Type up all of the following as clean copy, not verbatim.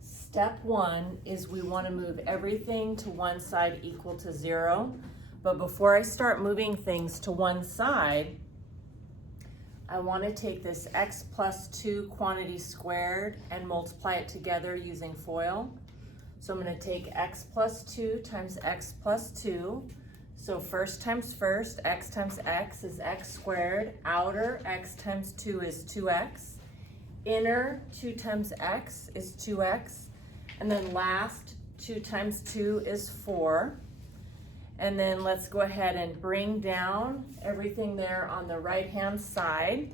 Step one is we want to move everything to one side equal to 0. But before I start moving things to one side, I want to take this x plus 2 quantity squared and multiply it together using FOIL. So I'm going to take x plus 2 times x plus 2. So first times first, x times x is x squared. Outer x times 2 is 2x. Inner 2 times x is 2x. And then last 2 times 2 is 4. And then let's go ahead and bring down everything there on the right-hand side.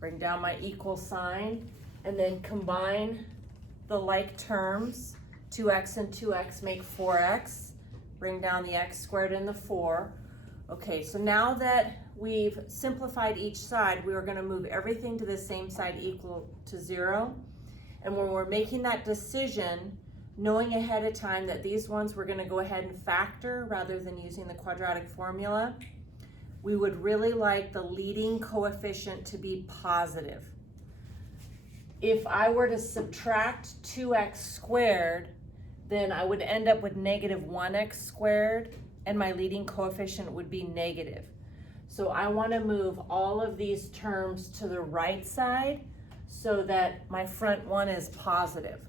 Bring down my equal sign, and then combine the like terms. 2x and 2x make 4x. Bring down the x squared and the 4. Okay, so now that we've simplified each side, we are going to move everything to the same side equal to 0. And when we're making that decision, knowing ahead of time that these ones we're going to go ahead and factor rather than using the quadratic formula, we would really like the leading coefficient to be positive. If I were to subtract 2x squared, then I would end up with negative 1x squared, and my leading coefficient would be negative. So I want to move all of these terms to the right side so that my front one is positive.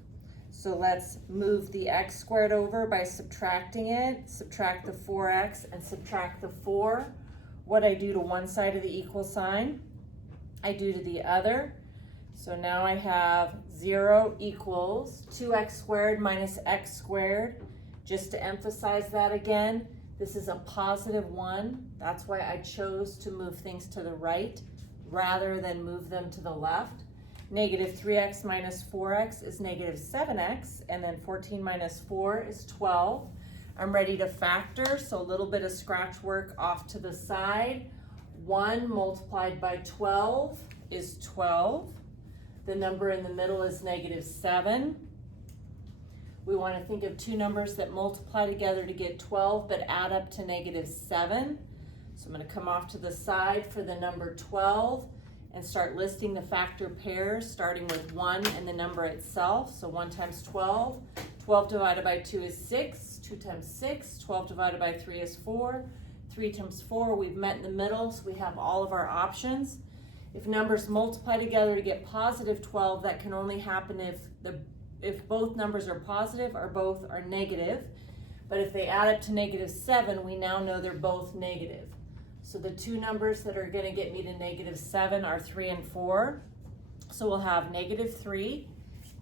So let's move the x squared over by subtracting it, subtract the 4x and subtract the 4. What I do to one side of the equal sign, I do to the other. So now I have 0 equals 2x squared minus x squared. Just to emphasize that again, this is a positive 1. That's why I chose to move things to the right rather than move them to the left. Negative 3x minus 4x is negative 7x, and then 14 minus 4 is 12. I'm ready to factor, so a little bit of scratch work off to the side. 1 multiplied by 12 is 12. The number in the middle is negative 7. We want to think of two numbers that multiply together to get 12 but add up to negative 7. So I'm going to come off to the side for the number 12 and start listing the factor pairs, starting with 1 and the number itself. So 1 times 12. 12 divided by 2 is 6. 2 times 6. 12 divided by 3 is 4. 3 times 4, we've met in the middle, so we have all of our options. If numbers multiply together to get positive 12, that can only happen if both numbers are positive or both are negative. But if they add up to negative 7, we now know they're both negative. So the two numbers that are going to get me to negative 7 are 3 and 4. So we'll have negative 3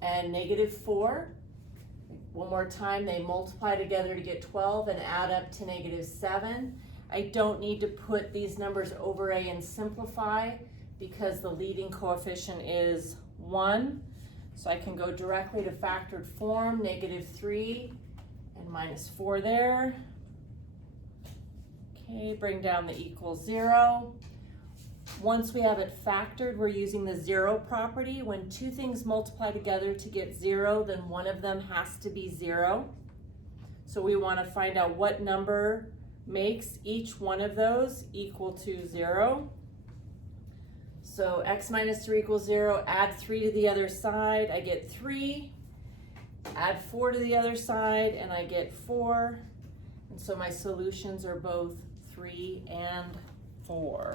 and negative 4. One more time, they multiply together to get 12 and add up to negative 7. I don't need to put these numbers over a and simplify because the leading coefficient is 1. So I can go directly to factored form, negative 3 and minus 4 there. Okay, bring down the equal 0. Once we have it factored, we're using the 0 property. When two things multiply together to get 0, then one of them has to be 0. So we want to find out what number makes each one of those equal to 0. So x minus 3 equals 0, add 3 to the other side, I get 3. Add 4 to the other side, and I get 4. And so my solutions are both 3 and 4.